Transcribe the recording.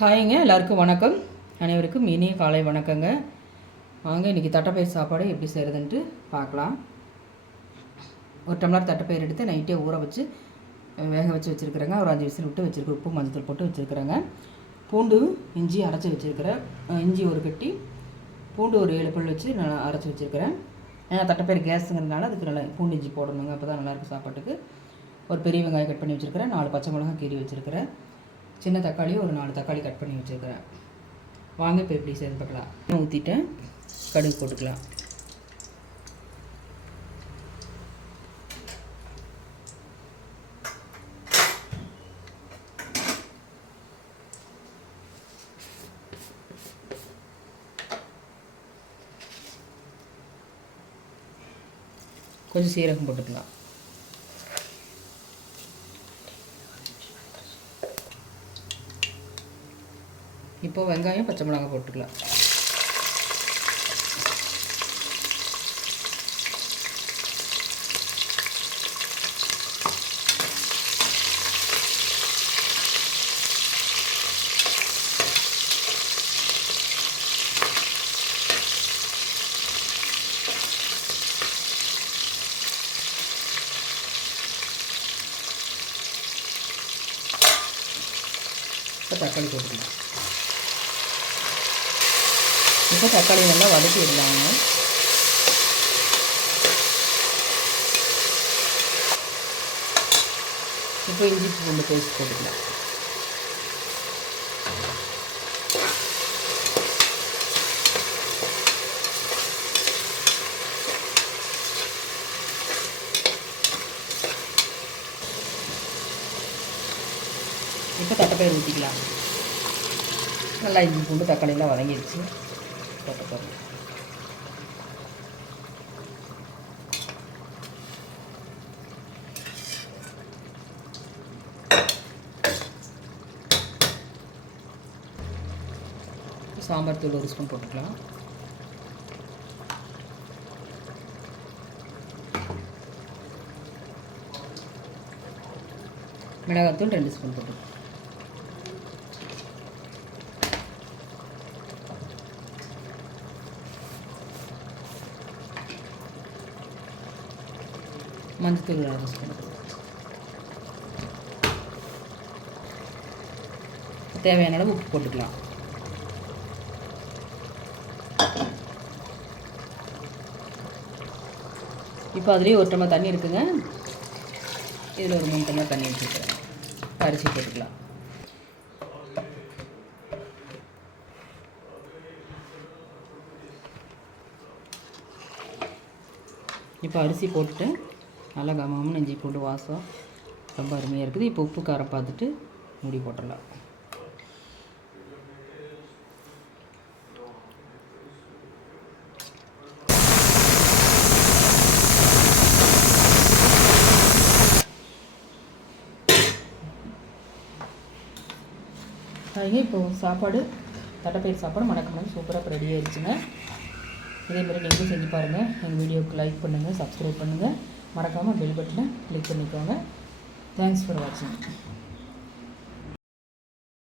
ஹாய்ங்க, எல்லாருக்கும் வணக்கம். அனைவருக்கும் இனிய காலை வணக்கங்க. வாங்க இன்றைக்கி தட்டைப்பயிர் சாப்பாடு எப்படி செய்கிறதுன்ட்டு பார்க்கலாம். ஒரு டம்ளர் தட்டைப்பயிர் எடுத்து நைட்டே ஊற வச்சு வேக வச்சு வச்சுருக்குறேங்க. ஒரு 5 விசில் விட்டு வச்சுருக்கேன். உப்பு மஞ்சள் போட்டு வச்சுருக்குறேங்க. பூண்டு இஞ்சி அரைச்சி வச்சுருக்கிறேன். இஞ்சி ஒரு கட்டி, பூண்டு ஒரு 7 பல் வச்சு நல்லா அரைச்சி வச்சுருக்கிறேன். ஏன்னா தட்டைப்பயிர் கேஸுங்கிறதுனால அதுக்கு நல்லா பூண்டு இஞ்சி போடணுங்க, அப்போ தான் நல்லாயிருக்கும் சாப்பாட்டுக்கு. ஒரு பெரிய வெங்காயம் கட் பண்ணி வச்சுருக்கிறேன். 4 பச்சை மிளகாய் கீறி வச்சுருக்கிறேன். சின்ன தக்காளி ஒரு 4 தக்காளி கட் பண்ணி வச்சுருக்கிறேன். வாங்க இப்போ எப்படி செய்து பார்க்கலாம். ஊற்றிட்டேன், கடுகு போட்டுக்கலாம். கொஞ்சம் சீரகம் போட்டுக்கலாம். இப்போ வெங்காயம் பச்சை மிளகாய் போட்டுக்கலாம். இப்போ தக்காளி போட்டுக்கலாம். இப்போ தக்காளி நல்லா வதக்கி விடலாங்க. இப்போ இஞ்சி பூண்டு பேஸ்ட் போட்டுக்கலாம். இப்போ தட்டைப்பயிர் ஊற்றிக்கலாம். நல்லா இஞ்சி பூண்டு தக்காளியெல்லாம் வதங்கிடுச்சு. போட்டுக்கோங்க. சாம்பார் தூள் 1 ஸ்பூன் போட்டுக்கலாம். மிளகாத்தூள் 2 ஸ்பூன் போட்டுக்கலாம். மஞ்சத்தூள் 1 ஸ்பூன். தேவையான அளவு உப்பு போட்டுக்கலாம். இப்போ அதுலேயே 1 டம்ளர் தண்ணி இருக்குங்க. இதில் ஒரு 3 டம்ளர் தண்ணி வச்சுருக்கிறேன். அரிசி போட்டுக்கலாம். இப்போ அரிசி போட்டுட்டு நல்லா கமகம்னு இஞ்சி பூண்டு வாசம் ரொம்ப அருமையாக இருக்குது. இப்போ உப்பு காரம் பார்த்துட்டு மூடி போட்டுடலாம். இப்போது சாப்பாடு தட்டைப்பயிர் சாப்பாடு மணக்க சூப்பராக ரெடி ஆயிடுச்சுங்க. இதேமாதிரி நீங்களும் செஞ்சு பாருங்கள். எங்கள் வீடியோவுக்கு லைக் பண்ணுங்கள், சப்ஸ்கிரைப் பண்ணுங்கள், மறக்காமல் பெல் பட்டனை கிளிக் பண்ணிக்கோங்க. தேங்க்ஸ் ஃபார் வாட்சிங்.